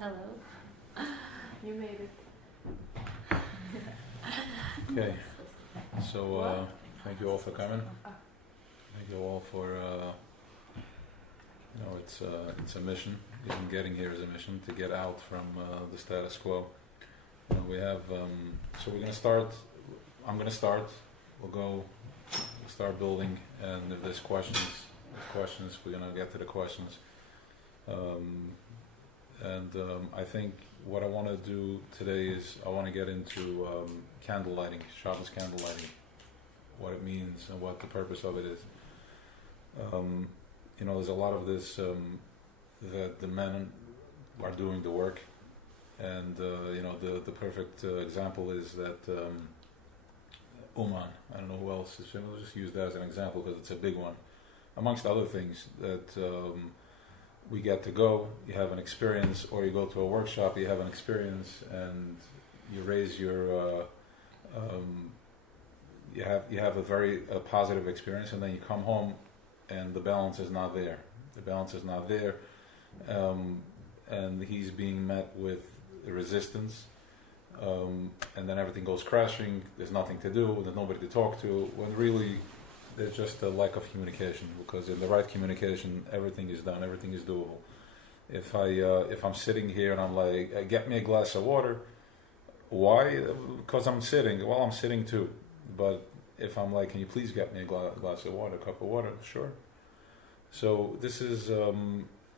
Hello. You made it. Okay, so thank you all for coming. Thank you all for, it's a mission. Even getting here is a mission to get out from the status quo. We have, so we're going to start, I'm going to start, we'll start building, and if there's questions, we're going to get to the questions. I think what I want to do today is I want to get into candle lighting, Shabbos candle lighting, what it means and what the purpose of it is. There's a lot of this that the men are doing the work, and the perfect example is that Oman. I don't know who else is familiar. I'll just use that as an example because it's a big one. Amongst other things that we get to go, you have an experience, or you go to a workshop, you have an experience, and you raise your, you have a very positive experience, and then you come home, and the balance is not there. The balance is not there, and he's being met with resistance, and then everything goes crashing. There's nothing to do. There's nobody to talk to. When really, there's just a lack of communication. Because in the right communication, everything is done. Everything is doable. If I'm sitting here and I'm like, get me a glass of water. Why? Because I'm sitting. Well, I'm sitting too. But if I'm like, can you please get me a glass of water, a cup of water? Sure. So this is,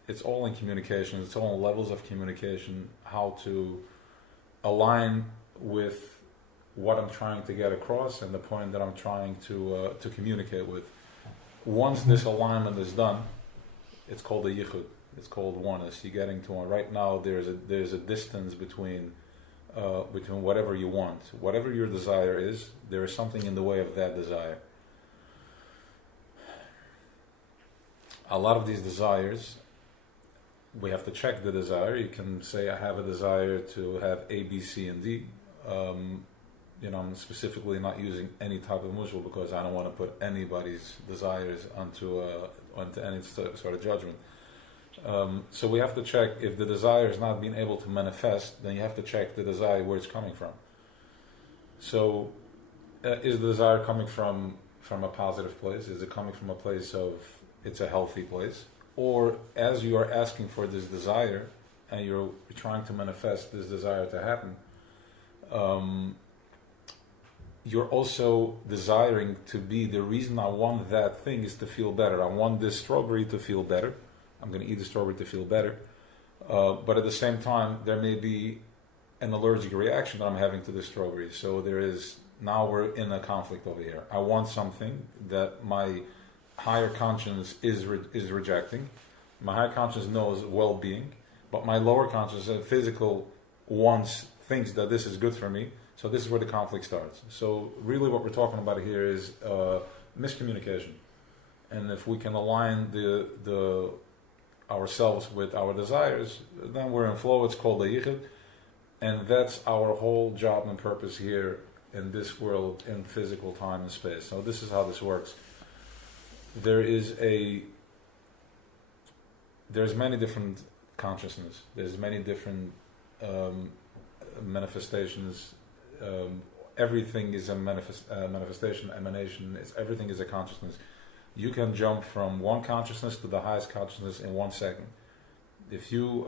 it's all in communication. It's all levels of communication. How to align with what I'm trying to get across and the point that I'm trying to communicate with. Once this alignment is done, it's called a yichud. It's called oneness. You're getting to one. Right now, there's a distance between whatever you want, whatever your desire is. There is something in the way of that desire. A lot of these desires, we have to check the desire. You can say, I have a desire to have A, B, C, and D. I'm specifically not using any type of mushal because I don't want to put anybody's desires onto any sort of judgment. So we have to check if the desire is not being able to manifest, then you have to check the desire where it's coming from. So is the desire coming from a positive place? Is it coming from a place of it's a healthy place? Or as you are asking for this desire and you're trying to manifest this desire to happen, you're also desiring to be, the reason I want that thing is to feel better. I want this strawberry to feel better. I'm going to eat the strawberry to feel better. But at the same time, there may be an allergic reaction that I'm having to the strawberry. So now we're in a conflict over here. I want something that my higher conscience is rejecting. My higher conscience knows well-being, but my lower conscience, physical, thinks that this is good for me. So this is where the conflict starts. So really what we're talking about here is miscommunication. And if we can align the ourselves with our desires, then we're in flow. It's called the yichud. And that's our whole job and purpose here in this world, in physical time and space. So this is how this works. There's many different consciousness. There's many different manifestations. Everything is a manifestation, emanation. Everything is a consciousness. You can jump from one consciousness to the highest consciousness in 1 second. If you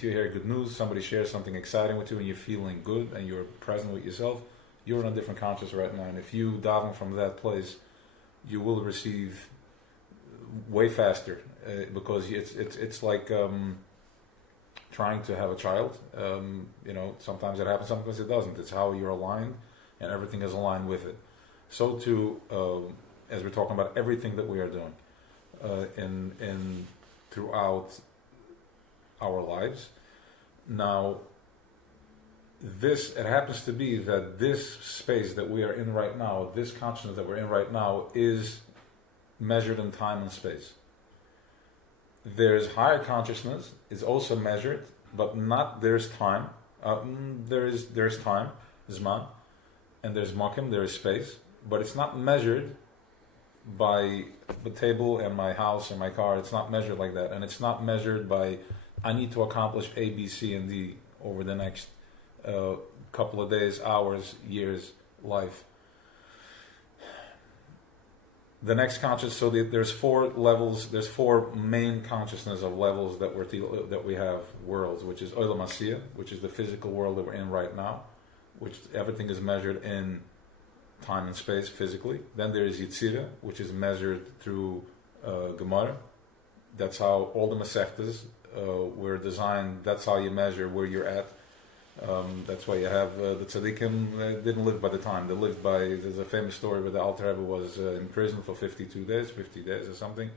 hear good news, somebody shares something exciting with you, and you're feeling good, and you're present with yourself, you're in a different consciousness right now. And if you daven from that place, you will receive way faster because it's like trying to have a child. Sometimes it happens, sometimes it doesn't. It's how you're aligned, and everything is aligned with it. So too, as we're talking about everything that we are doing in throughout our lives. Now, it happens to be that this space that we are in right now, this consciousness that we're in right now, is measured in time and space. There's higher consciousness, is also measured, but not there's time. There's time, zman, and there's makim, there is space, but it's not measured by the table and my house and my car. It's not measured like that, and it's not measured by I need to accomplish A, B, C, and D over the next couple of days, hours, years, life. The next there's 4 levels. There's 4 main consciousness of levels that we have worlds, which is Olam Asiyah, which is the physical world that we're in right now, which everything is measured in time and space physically. Then there is Yitzira, which is measured through Gemara. That's how all the Masechtas were designed. That's how you measure where you're at. That's why you have the tzaddikim didn't live by the time. They lived by, there's a famous story where the Alter Rebbe was in prison for 50 days or something,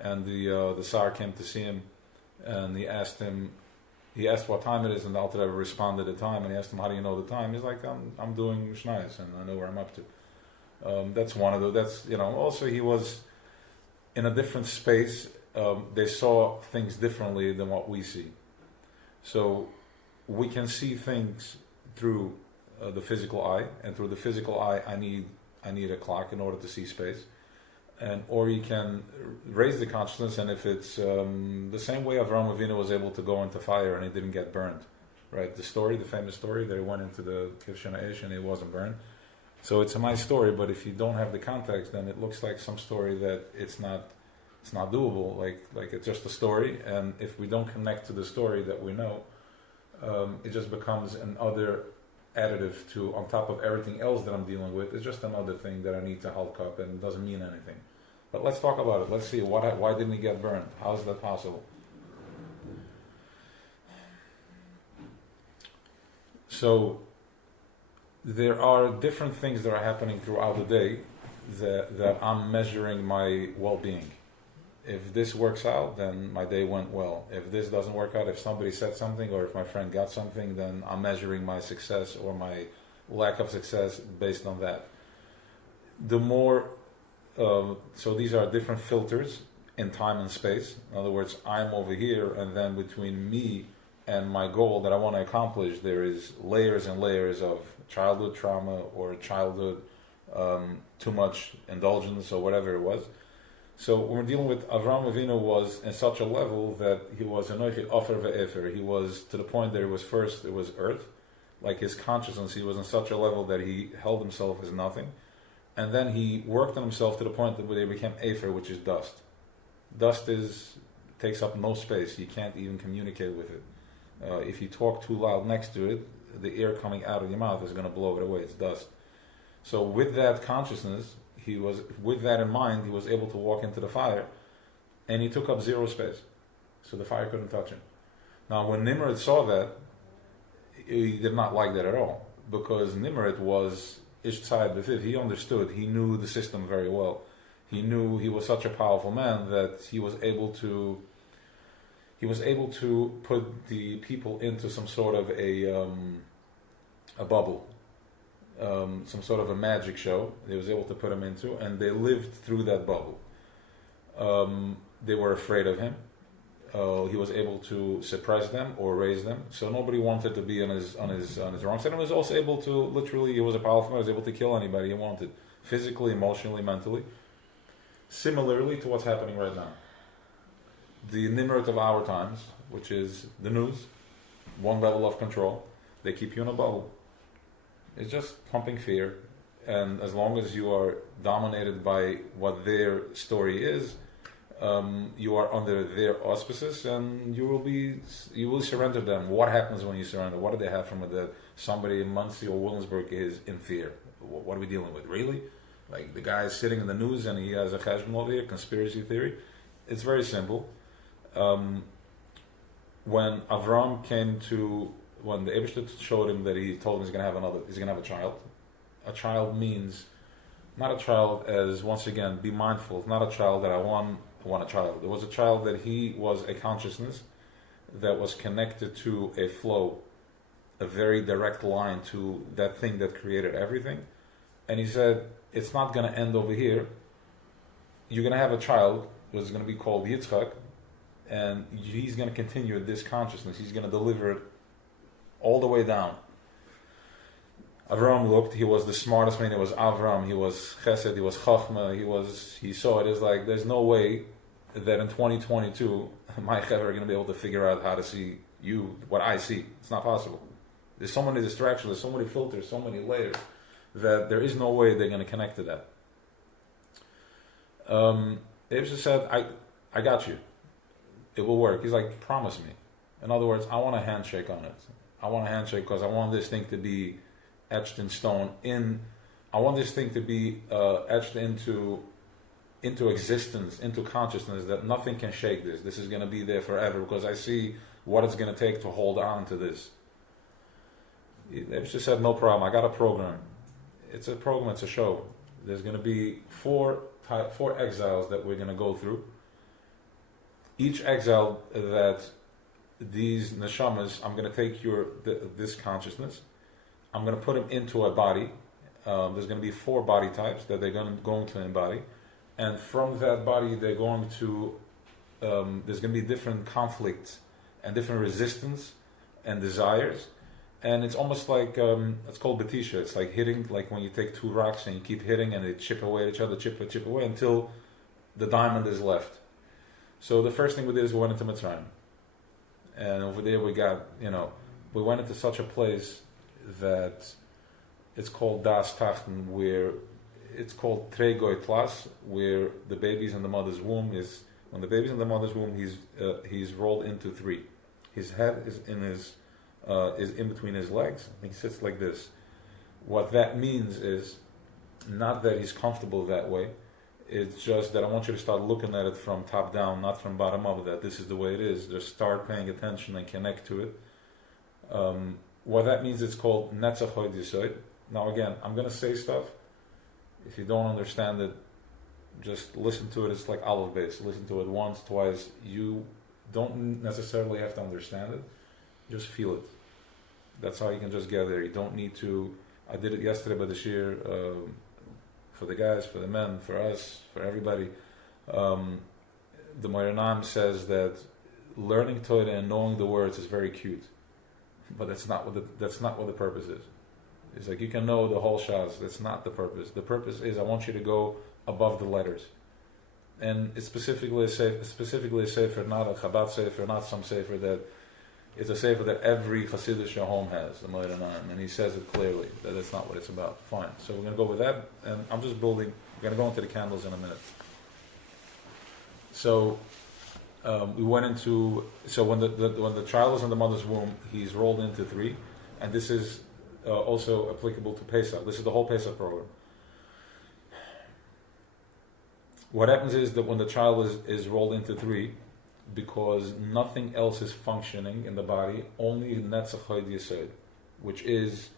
and the Tsar came to see him, and he asked what time it is, and the Alter Rebbe responded the time, and he asked him, how do you know the time? He's like, I'm doing Mishnayos, and I know where I'm up to. That's one of the, also he was in a different space. They saw things differently than what we see. So we can see things through the physical eye, and through the physical eye, I need a clock in order to see space, or you can raise the consciousness, and if it's the same way Avraham Avinu was able to go into fire and he didn't get burned, right? The famous story, they went into the Kivshana Eish and it wasn't burned. So it's a nice story, but if you don't have the context, then it looks like some story that it's not doable. Like it's just a story, and if we don't connect to the story that we know. It just becomes another additive to, on top of everything else that I'm dealing with. It's just another thing that I need to hulk up, and it doesn't mean anything. But let's talk about it. Let's see, why didn't he get burned? How is that possible? So, there are different things that are happening throughout the day that I'm measuring my well-being. If this works out, then my day went well. If this doesn't work out, if somebody said something, or if my friend got something, then I'm measuring my success or my lack of success based on that. The more, so these are different filters in time and space. In other words, I'm over here, and then between me and my goal that I want to accomplish, there is layers and layers of childhood trauma or childhood too much indulgence or whatever it was. So when we're dealing with Avraham Avinu, was in such a level that he was anoichi offer ve'efer. He was to the point that it was earth, like his consciousness. He was in such a level that he held himself as nothing, and then he worked on himself to the point that he became efer, which is dust. Dust takes up no space. You can't even communicate with it. If you talk too loud next to it, the air coming out of your mouth is going to blow it away. It's dust. So with that consciousness, with that in mind, he was able to walk into the fire, and he took up 0 space, so the fire couldn't touch him. Now, when Nimrod saw that, he did not like that at all, because Nimrod was Ish Tzad B'Fiv. He understood. He knew the system very well. He knew he was such a powerful man that he was able to put the people into some sort of a bubble. Some sort of a magic show he was able to put them into, and they lived through that bubble. They were afraid of him. He was able to suppress them or raise them, so nobody wanted to be on his wrong side. And he was also able to, literally, he was a powerful man. He was able to kill anybody he wanted, physically, emotionally, mentally. Similarly to what's happening right now. The Nimrod of our times, which is the news, one level of control, they keep you in a bubble. It's just pumping fear, and as long as you are dominated by what their story is, you are under their auspices, and you will surrender them. What happens when you surrender? What do they have from it that somebody in Muncie or Williamsburg is in fear? What are we dealing with? Really? Like the guy is sitting in the news and he has a cheshbon over here, conspiracy theory. It's very simple. When Avram when the Eibishter showed him that he told him he's going to have a child. A child means, not a child as, once again, be mindful. It's not a child that I want a child. It was a child that he was a consciousness that was connected to a flow, a very direct line to that thing that created everything. And he said, it's not going to end over here. You're going to have a child who's going to be called Yitzchak, and he's going to continue this consciousness. He's going to deliver it all the way down. Avram looked, he was the smartest man, he was Avram, he was Chesed, he was Chachma, he saw it as like, there's no way that in 2022 my chevra are going to be able to figure out how to see you, what I see. It's not possible. There's so many distractions, there's so many filters, so many layers, that there is no way they're going to connect to that. Ibsen said, I got you. It will work. He's like, promise me. In other words, I want a handshake on it. I want a handshake because I want this thing to be etched in stone. I want this thing to be etched into existence, into consciousness, that nothing can shake this. This is going to be there forever because I see what it's going to take to hold on to this. Ibsen said, no problem. I got a program. It's a program. It's a show. There's going to be four exiles that we're going to go through. Each exile that these neshamas, I'm going to take this consciousness, I'm going to put them into a body. There's going to be 4 body types that they're going to embody, and from that body they're going to there's going to be different conflicts and different resistance and desires, and it's almost like it's called batisha. It's like hitting, like when you take 2 rocks and you keep hitting and they chip away at each other, chip away until the diamond is left. So the first thing we did is we went into Mitzrayim. And over there we got, we went into such a place that it's called Das Tachten, where it's called Tregoy Tlas, where the baby's in the mother's womb when the baby's in the mother's womb, he's rolled into 3. His head is in between his legs, and he sits like this. What that means is not that he's comfortable that way. It's just that I want you to start looking at it from top down, not from bottom up, that this is the way it is. Just start paying attention and connect to it. What that means, it's called Netzach Hod Yesod. Now again, I'm going to say stuff. If you don't understand it, just listen to it. It's like olive base. Listen to it once, twice. You don't necessarily have to understand it. Just feel it. That's how you can just get there. You don't need to... I did it yesterday by the Shiur, for the guys, for the men, for us, for everybody. The Moiranam says that learning Torah and knowing the words is very cute, but that's not what the purpose is. It's like you can know the whole shas. That's not the purpose. The purpose is I want you to go above the letters, and it's specifically a sefer, not a Chabad sefer, not some sefer that. It's a sefer that every Hasidic home has, the Moiranam, and he says it clearly that that's not what it's about. Fine. So we're going to go with that, and I'm just building. We're going to go into the candles in a minute. So we went into. So when the child is in the mother's womb, he's rolled into 3, and this is also applicable to Pesach. This is the whole Pesach program. What happens is that when the child is rolled into 3. Because nothing else is functioning in the body, only Netzach Hod Yesod, which is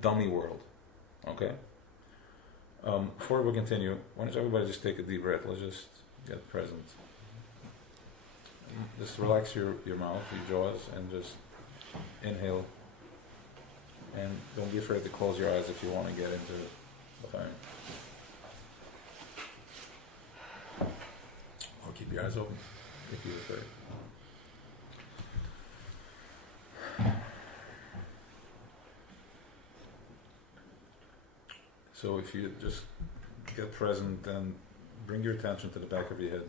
dummy world. Okay? Before we continue, why don't everybody just take a deep breath? Let's just get present. Just relax your mouth, your jaws, and just inhale. And don't be afraid to close your eyes if you want to get into it. Okay? Or keep your eyes open. If you're afraid. So if you just get present and bring your attention to the back of your head.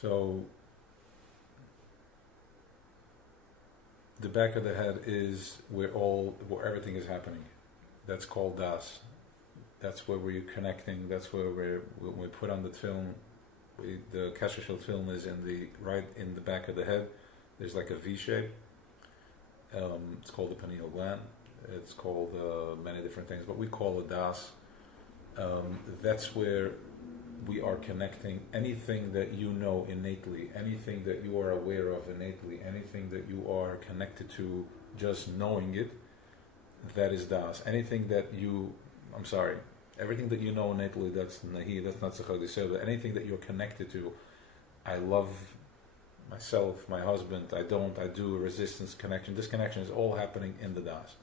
So the back of the head is where everything is happening. That's called Das. That's where we're connecting. That's where we put on the film. The Kashashel film is right in the back of the head. There's like a V shape. It's called the pineal gland. It's called many different things, but we call it Das. That's where we are connecting anything that you know innately, anything that you are aware of innately, anything that you are connected to just knowing it, that is Das. Everything that you know innately, that's Nahi, that's not Tzachak, but anything that you're connected to, I love myself, my husband, I do, resistance, connection, this connection is all happening in the Das.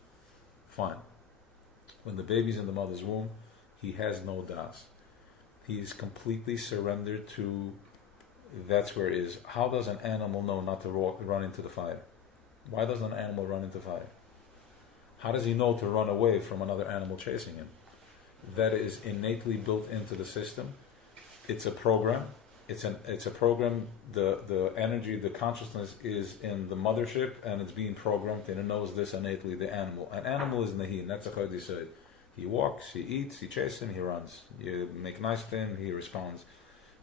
Fine. When the baby's in the mother's womb, he has no Das. He is completely surrendered to that's where it is. How does an animal know not to run into the fire? Why doesn't an animal run into fire? How does he know to run away from another animal chasing him? That is innately built into the system. It's a program. It's a program. The energy, the consciousness is in the mothership, and it's being programmed, and it knows this innately. The animal. An animal is nahin. That's a chaydi said. He walks, he eats, he chases him, he runs. You make nice to him, he responds.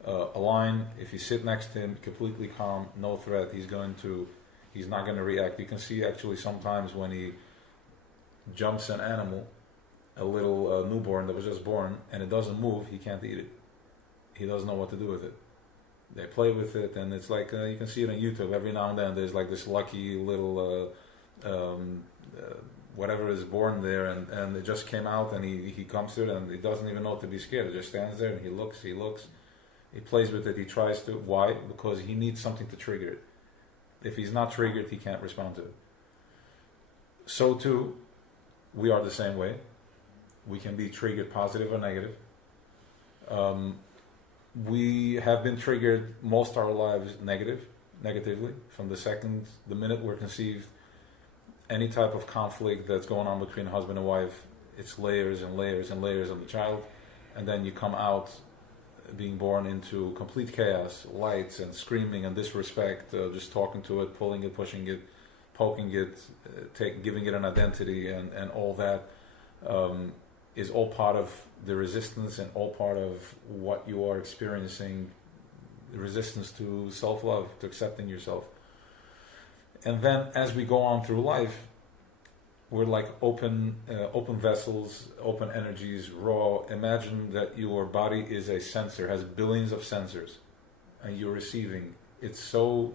A lion, if you sit next to him, completely calm, no threat, he's not going to react. You can see actually sometimes when he jumps an animal, a little newborn that was just born, and it doesn't move, he can't eat it. He doesn't know what to do with it. They play with it, and it's like, you can see it on YouTube, every now and then there's like this lucky little whatever is born there, and it just came out, and he comes to it, and he doesn't even know to be scared. It just stands there, and he looks, he plays with it, he tries to. Why? Because he needs something to trigger it. If he's not triggered, he can't respond to it. So too, we are the same way. We can be triggered positive or negative. We have been triggered most of our lives negatively, from the minute we're conceived. Any type of conflict that's going on between husband and wife, it's layers and layers and layers on the child, and then you come out being born into complete chaos, lights and screaming and disrespect, just talking to it, pulling it, pushing it, poking it, giving it an identity, and all that is all part of the resistance and all part of what you are experiencing, the resistance to self-love, to accepting yourself. And then as we go on through life, we're like open vessels, open energies, raw. Imagine that your body is a sensor, has billions of sensors, and you're receiving. It's so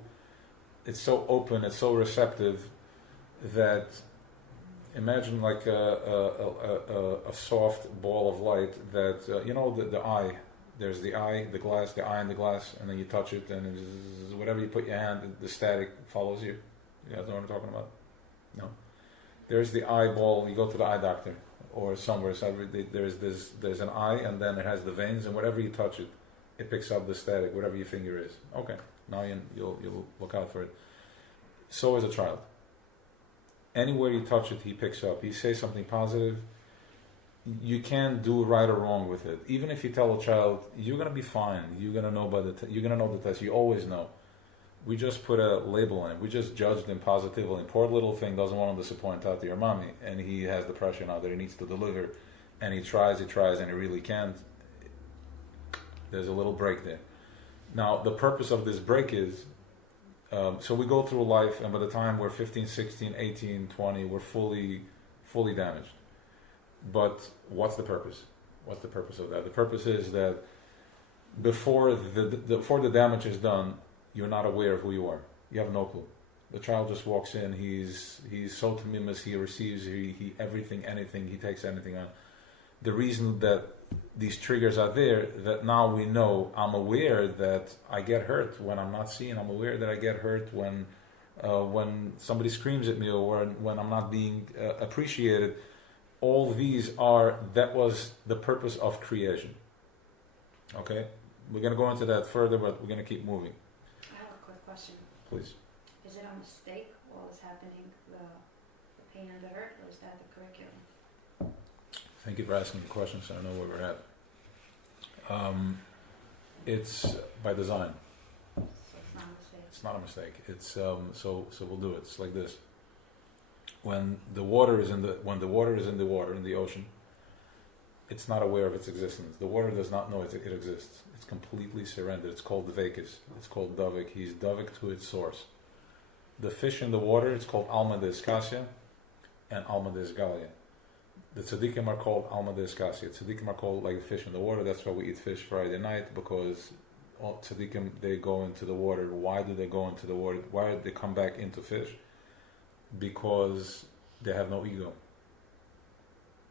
open, it's so receptive that imagine like a soft ball of light that, the eye. There's the eye, the glass, the eye in the glass, and then you touch it, and whatever you put your hand, the static follows you. You guys know what I'm talking about? No. There's the eyeball. You go to the eye doctor or somewhere. So there's an eye, and then it has the veins, and whatever you touch it, it picks up the static. Whatever your finger is. Okay. Now you'll look out for it. So is a child. Anywhere you touch it, he picks up. You say something positive, you can't do right or wrong with it. Even if you tell a child, you're gonna be fine. You're gonna know you're gonna know the test. You always know. We just put a label on it. We just judged him positively. And poor little thing doesn't want to disappoint Tati or Mommy, and he has the pressure now that he needs to deliver, and he tries, and he really can't. There's a little break there. Now, the purpose of this break is, so we go through life, and by the time we're 15, 16, 18, 20, we're fully damaged. But what's the purpose? What's the purpose of that? The purpose is that before the damage is done, you're not aware of who you are. You have no clue. The child just walks in. He's so tamimus. He receives. He everything, anything. He takes anything on. The reason that these triggers are there, that now we know. I'm aware that I get hurt when I'm not seen. I'm aware that I get hurt when somebody screams at me, or when I'm not being appreciated. All these that was the purpose of creation. Okay, we're going to go into that further, but we're going to keep moving. I have a quick question. Please. Is it a mistake what was happening, the pain and the hurt, or is that the curriculum? Thank you for asking the question, so I know where we're at. It's by design. So it's not a mistake. It's not a mistake. It's so we'll do it. It's like this. When the water is in the water in the ocean, it's not aware of its existence. The water does not know it exists. It's completely surrendered. It's called Weisz. It's called Davik. He's Davik to its source. The fish in the water, it's called Alma de Iskasia and Alma de Isgalia. The tzaddikim are called Alma de Iskasia. Tzaddikim are called like fish in the water. That's why we eat fish Friday night, because all tzaddikim, they go into the water. Why do they go into the water? Why do they come back into fish? Because they have no ego.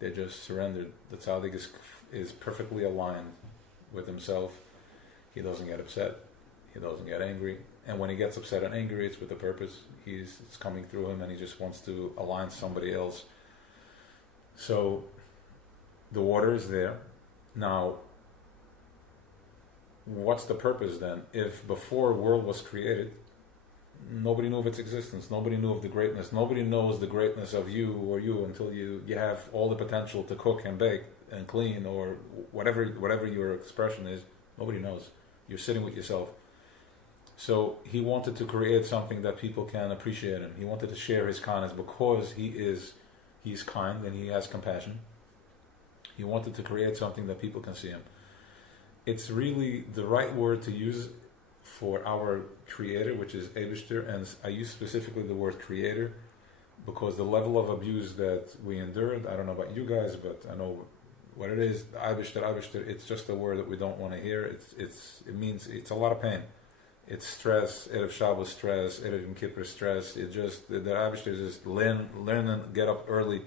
They just surrendered. The tzaddik is perfectly aligned with himself. He doesn't get upset. He doesn't get angry. And when he gets upset and angry, it's with a purpose. It's coming through him, and he just wants to align somebody else. So the water is there. Now, what's the purpose then? If before world was created, nobody knew of its existence, nobody knew of the greatness, nobody knows the greatness of you or you until you have all the potential to cook and bake and clean or whatever your expression is, nobody knows. You're sitting with yourself. So he wanted to create something that people can appreciate him. He wanted to share his kindness because he's kind and he has compassion. He wanted to create something that people can see him. It's really the right word to use for our creator, which is Eibishter, and I use specifically the word creator because the level of abuse that we endured, I don't know about you guys, but I know what it is. Eibishter, it's just a word that we don't want to hear. It means it's a lot of pain. It's stress, Erev Shabbos stress, Erev Yom Kippur stress. It just, the Eibishter is just learn and get up early.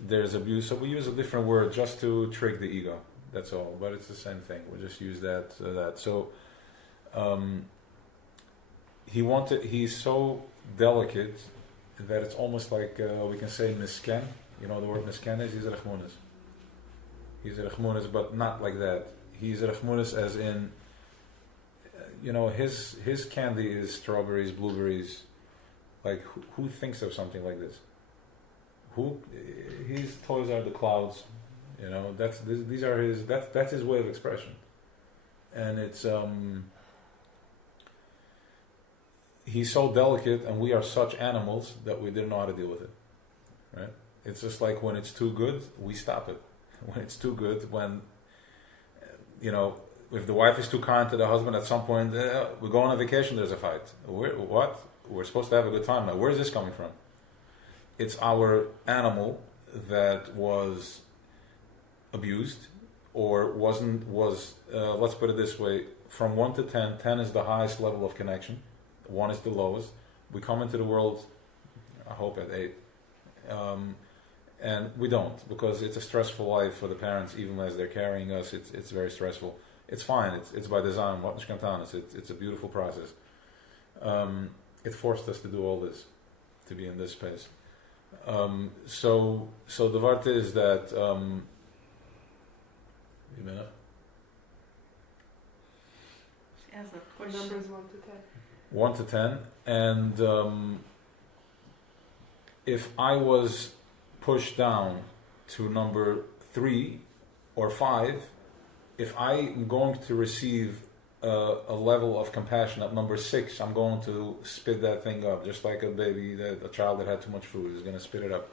There's abuse, so we use a different word just to trick the ego. That's all, but it's the same thing. We'll just use that. So he's so delicate that it's almost like we can say misken. You know the word misken is? He's a rechmunis. He's a rechmunis, but not like that. He's a rechmunis as in, his candy is strawberries, blueberries. Like, who thinks of something like this? His toys are the clouds. That's his way of expression. And it's he's so delicate, and we are such animals that we didn't know how to deal with it, right? It's just like when it's too good, we stop it. When it's too good, when if the wife is too kind to the husband, at some point we go on a vacation, there's a fight. We're supposed to have a good time now. Where is this coming from? It's our animal that was abused or was let's put it this way, from 1 to 10, 10 is the highest level of connection, 1 is the lowest. We come into the world, I hope, at 8, and we don't, because it's a stressful life for the parents. Even as they're carrying us, it's very stressful. It's fine, it's by design. It's a beautiful process. It forced us to do all this, to be in this space. So the vart is that She has a question. Numbers 1 to 10. 1 to 10, and if I was pushed down to number 3 or 5, if I'm going to receive a level of compassion at number 6, I'm going to spit that thing up, just like a child that had too much food is going to spit it up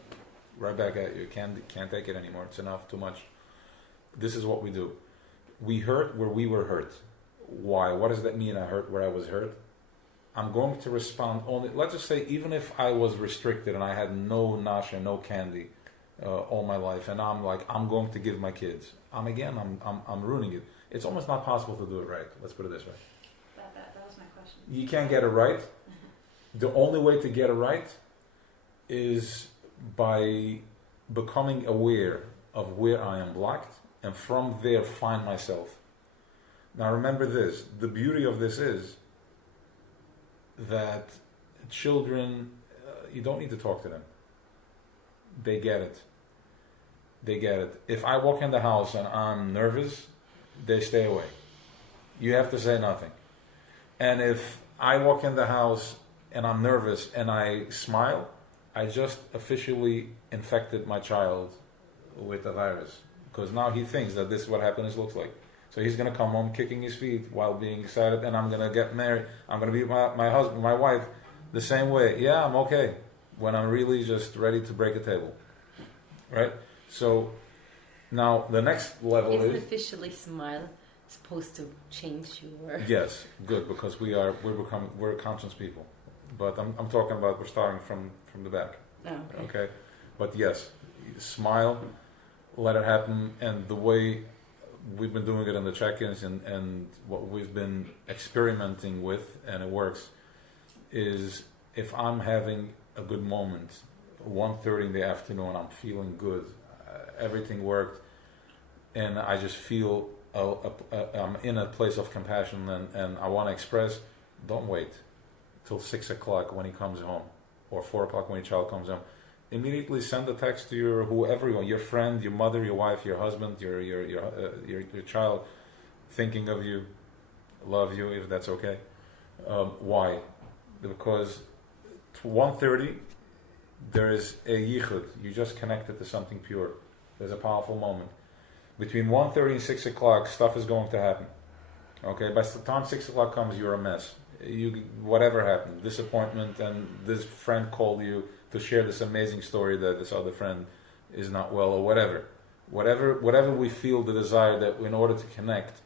right back at you. Can't take it anymore. It's enough, too much. This is what we do. We hurt where we were hurt. Why? What does that mean? I hurt where I was hurt. I'm going to respond only. Let's just say, even if I was restricted and I had no nasha, no candy all my life, and I'm going to give my kids. I'm ruining it. It's almost not possible to do it right. Let's put it this way. That was my question. You can't get it right. The only way to get it right is by becoming aware of where I am blocked, and from there find myself. Now remember this. The beauty of this is that children, you don't need to talk to them. They get it. If I walk in the house and I'm nervous, they stay away. You have to say nothing. And if I walk in the house and I'm nervous and I smile, I just officially infected my child with a virus. Because now he thinks that this is what happiness looks like. So he's going to come home kicking his feet while being excited, and I'm going to get married. I'm going to be my husband, my wife, the same way. Yeah, I'm okay. When I'm really just ready to break a table. Right? So now the next level is officially smile supposed to change your... Yes, good, because we're conscious people. But I'm talking about, we're starting from the back. Oh, Okay? But yes, smile, let it happen, and the way we've been doing it in the check-ins and what we've been experimenting with, and it works, is if I'm having a good moment, 1:30 in the afternoon, I'm feeling good, everything worked, and I just feel I'm in a place of compassion and I want to express, don't wait till 6 o'clock when he comes home, or 4 o'clock when your child comes home. Immediately send a text to your friend, your mother, your wife, your husband, your child. thinking of you, love you, if that's okay. Why? Because to 1:30, there is a yichud. You just connected to something pure. There's a powerful moment. Between 1:30 and 6 o'clock, stuff is going to happen. Okay, by the time 6 o'clock comes, you're a mess. Whatever happened, disappointment, and this friend called you to share this amazing story that this other friend is not well, or whatever we feel the desire that in order to connect,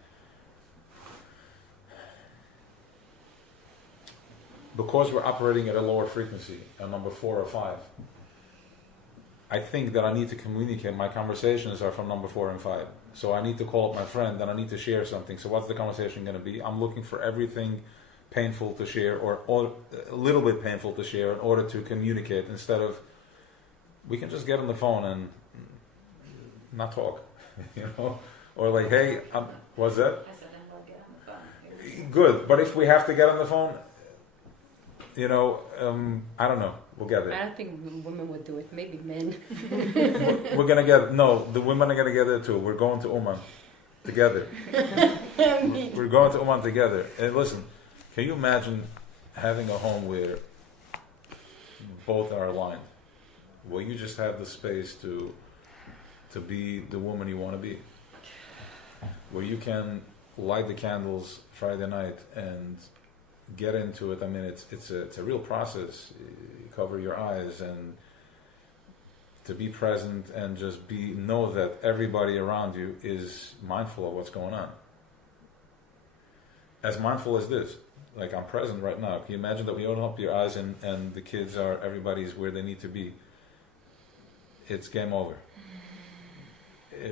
because we're operating at a lower frequency, a number 4 or 5, I think that I need to communicate. My conversations are from number 4 and 5. So I need to call up my friend and I need to share something. So what's the conversation going to be? I'm looking for everything painful to share, or a little bit painful to share, in order to communicate, instead of we can just get on the phone and not talk, or like, hey, what's that? I said, I'm going to get on the phone. Good, but if we have to get on the phone, I don't know. We'll get there. I don't think women would do it. Maybe men. We're gonna the women are gonna get there too. We're going to Uman together. We're going to Uman together. And listen, can you imagine having a home where both are aligned, where you just have the space to be the woman you want to be, where you can light the candles Friday night and get into it. I mean, it's a real process. You cover your eyes and to be present and just know that everybody around you is mindful of what's going on. As mindful as this, like I'm present right now. Can you imagine that we open up your eyes and the kids everybody's where they need to be? It's game over.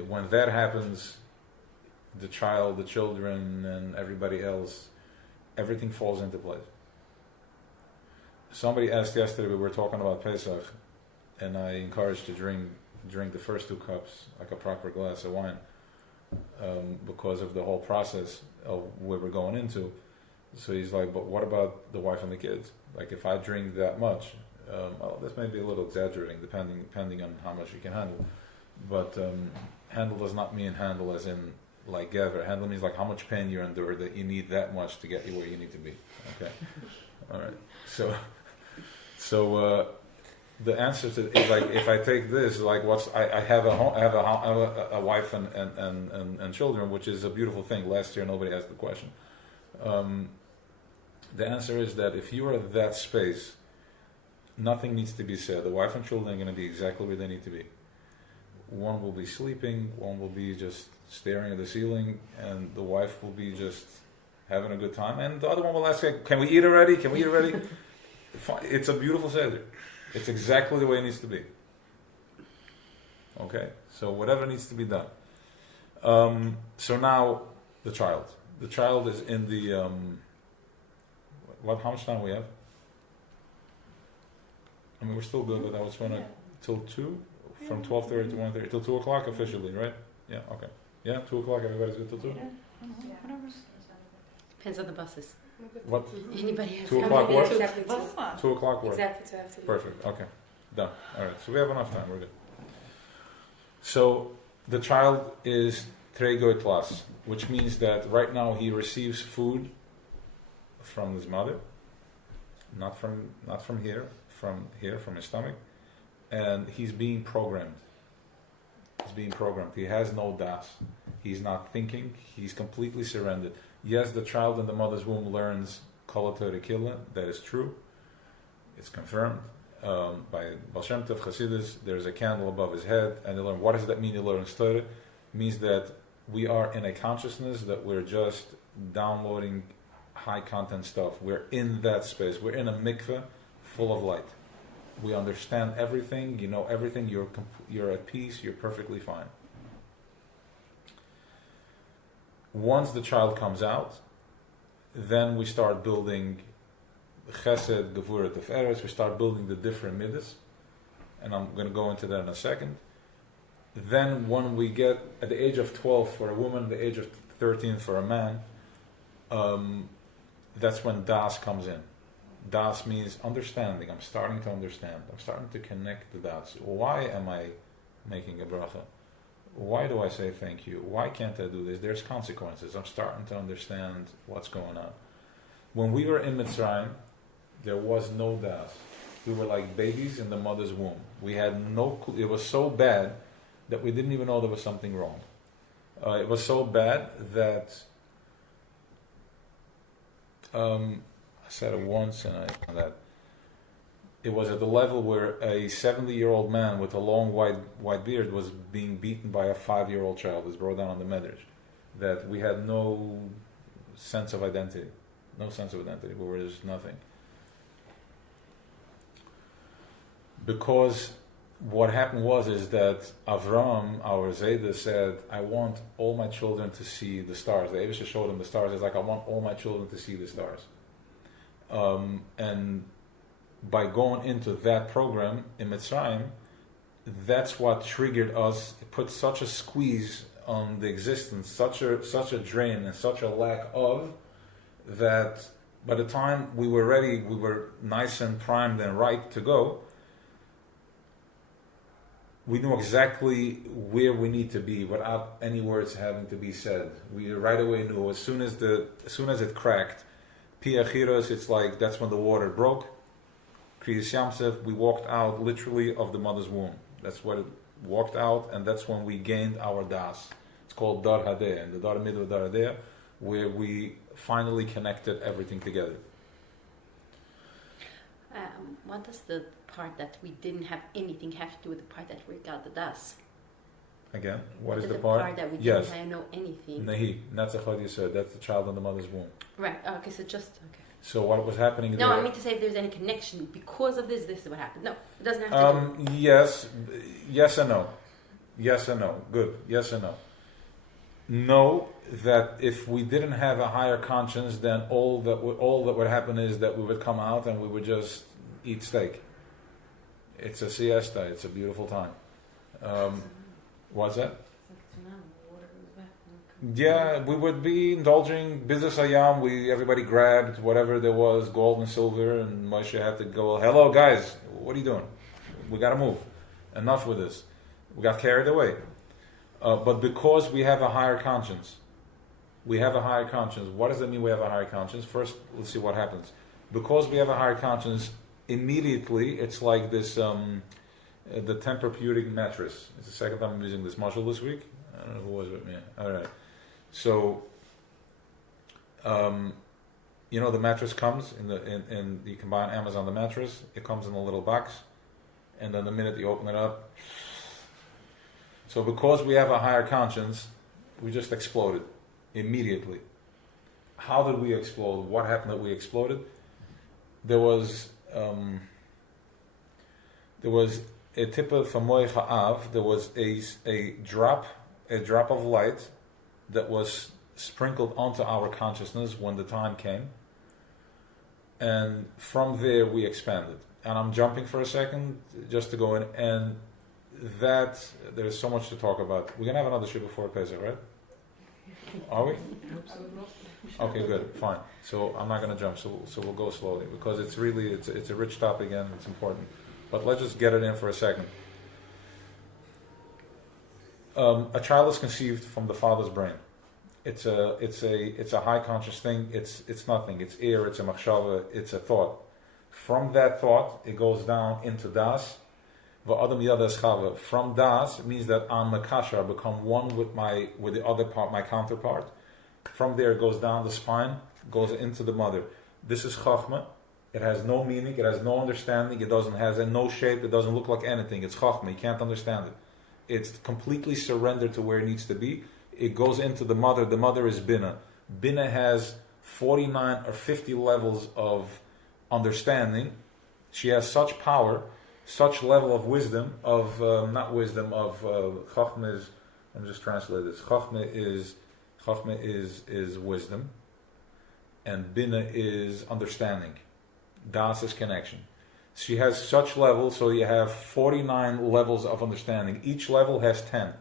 When that happens, the children, and everybody else, everything falls into place. Somebody asked yesterday, we were talking about Pesach, and I encouraged to drink the first 2 cups, like a proper glass of wine, because of the whole process of where we're going into. So he's like, but what about the wife and the kids? Like, if I drink that much, this may be a little exaggerating, depending on how much you can handle. But handle does not mean handle as in like Gever. Handle means like how much pain you endure that you need that much to get you where you need to be. Okay, all right. So the answer to is like, if I take this, like I have a wife and children, which is a beautiful thing. Last year nobody asked the question. The answer is that if you are at that space, nothing needs to be said. The wife and children are going to be exactly where they need to be. One will be sleeping, one will be just staring at the ceiling, and the wife will be just having a good time, and the other one will ask, can we eat already? Can we eat already? It's a beautiful Seder. It's exactly the way it needs to be. Okay? So whatever needs to be done. So now, the child. The child is in the... how much time we have? I mean, we're still good, but I was trying to... Till 2? From 12:30 to 1:30. Till 2 o'clock officially, right? Yeah, okay. Yeah, 2 o'clock, everybody's good till 2? Depends on the buses. What? Anybody has 2 o'clock work? Exactly. 2 o'clock work? Exactly, 2 after. Perfect, okay. Done. Alright, so we have enough time, we're good. So, the child is Treigoy class, which means that right now he receives food from his mother, not from here, from his stomach, and he's being programmed. He has no das. He's not thinking. He's completely surrendered. Yes, the child in the mother's womb learns Kol HaTorah Kila. That is true. It's confirmed by Baal Shem Tov Chassidus. There's a candle above his head, and they learn. What does that mean? He learns Torah. It means that we are in a consciousness that we're just downloading high content stuff. We're in that space. We're in a mikveh full of light. We understand everything, you know everything, you're at peace, you're perfectly fine. Once the child comes out, then we start building Chesed, Gevurah, Tiferes, we start building the different midas, and I'm going to go into that in a second. Then when we get at the age of 12 for a woman, the age of 13 for a man, that's when Das comes in. Das means understanding. I'm starting to understand. I'm starting to connect the dots. Why am I making a bracha? Why do I say thank you? Why can't I do this? There's consequences. I'm starting to understand what's going on. When we were in Mitzrayim, there was no das. We were like babies in the mother's womb. We had no clue. It was so bad that we didn't even know there was something wrong. It was so bad that I said it once, and that it was at the level where a 70-year-old man with a long white beard was being beaten by a 5-year-old child. It's brought down on the Medrash. That we had no sense of identity. No sense of identity. We were just nothing. Because what happened is that Avram, our Zayda, said, I want all my children to see the stars. The Eibusha showed him the stars. It's like, I want all my children to see the stars. And by going into that program in Mitzrayim, that's what triggered us. It put such a squeeze on the existence, such a drain and such a lack of, that by the time we were ready, we were nice and primed and ripe to go. We knew exactly where we need to be without any words having to be said. We right away knew as soon as it cracked, Piachiros, it's like that's when the water broke. Kriyas Yamsef, we walked out literally of the mother's womb. That's what it walked out, and that's when we gained our das. It's called Dar Hadeh, and the Dar Midwa Dar Hadeh, where we finally connected everything together. What does the part that we didn't have anything have to do with the part that we got the das? Again, what is the part? part That we yes. didn't know anything. Nahi, Natzachad Yisod, that's the child in the mother's womb. Right, okay, so just, okay. So what was happening No, there? I mean to say if there's any connection because of this is what happened. No, it doesn't have to do. Yes and no. Yes and no. Good. Yes and no. Know that if we didn't have a higher conscience, then all that would happen is that we would come out and we would just eat steak. It's a siesta. It's a beautiful time. What's that? Yeah, we would be indulging business ayam. Everybody grabbed whatever there was, gold and silver, and Moshe had to go, hello guys, what are you doing? We got to move. Enough with this. We got carried away. But because we have a higher conscience, what does that mean we have a higher conscience? First, let's see what happens. Because we have a higher conscience, immediately it's like this, the Tempur-Pedic mattress. It's the second time I'm using this muscle this week. I don't know who was with me. All right. So, the mattress comes in you can buy on Amazon the mattress. It comes in a little box, and then the minute you open it up, so because we have a higher conscience, we just exploded immediately. How did we explode? What happened that we exploded? There was a tippa from Moy Ha'av. There was a drop of light that was sprinkled onto our consciousness when the time came, and from there we expanded. And I'm jumping for a second just to go in, and that there's so much to talk about. We're gonna have another show before Pesach, right? Are we? Okay, good, fine. So I'm not gonna jump. So we'll go slowly because it's a rich topic and it's important. But let's just get it in for a second. A child is conceived from the father's brain. It's a high conscious thing. It's nothing. It's air. It's a machshava. It's a thought. From that thought, it goes down into das. V'adam yadas chava. From das, it means that I'm makasha, become one with the other part, my counterpart. From there, it goes down the spine, goes into the mother. This is chachma. It has no meaning. It has no understanding. It has no shape. It doesn't look like anything. It's chachma. You can't understand it. It's completely surrendered to where it needs to be. It goes into the mother. The mother is Bina. Bina has 49 or 50 levels of understanding. She has such power, such level of wisdom, Chachma is, let me just translate this. Chachma is wisdom, and Bina is understanding. Das is connection. She has such levels, so you have 49 levels of understanding. Each level has 10.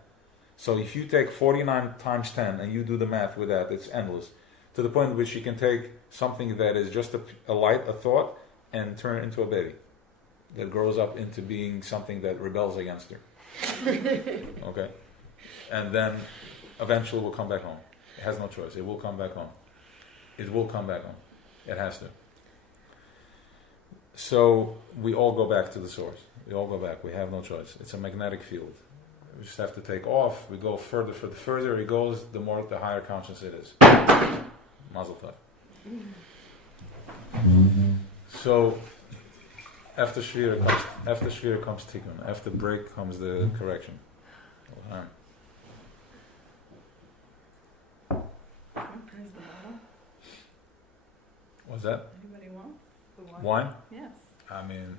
So if you take 49 times 10 and you do the math with that, it's endless. To the point in which you can take something that is just a light, a thought, and turn it into a baby. That grows up into being something that rebels against her. Okay? and then eventually will come back home. It has no choice. It will come back home. It will come back home. It has to. So we all go back to the source. We all go back. We have no choice. It's a magnetic field. We just have to take off. We go further. The further it goes, the higher conscious it is. Mazel tov. So after Shiur comes Tikkun. After break comes the correction. All right. Where's the bottle? What's that? Anybody want the wine? Wine? Yes. I mean,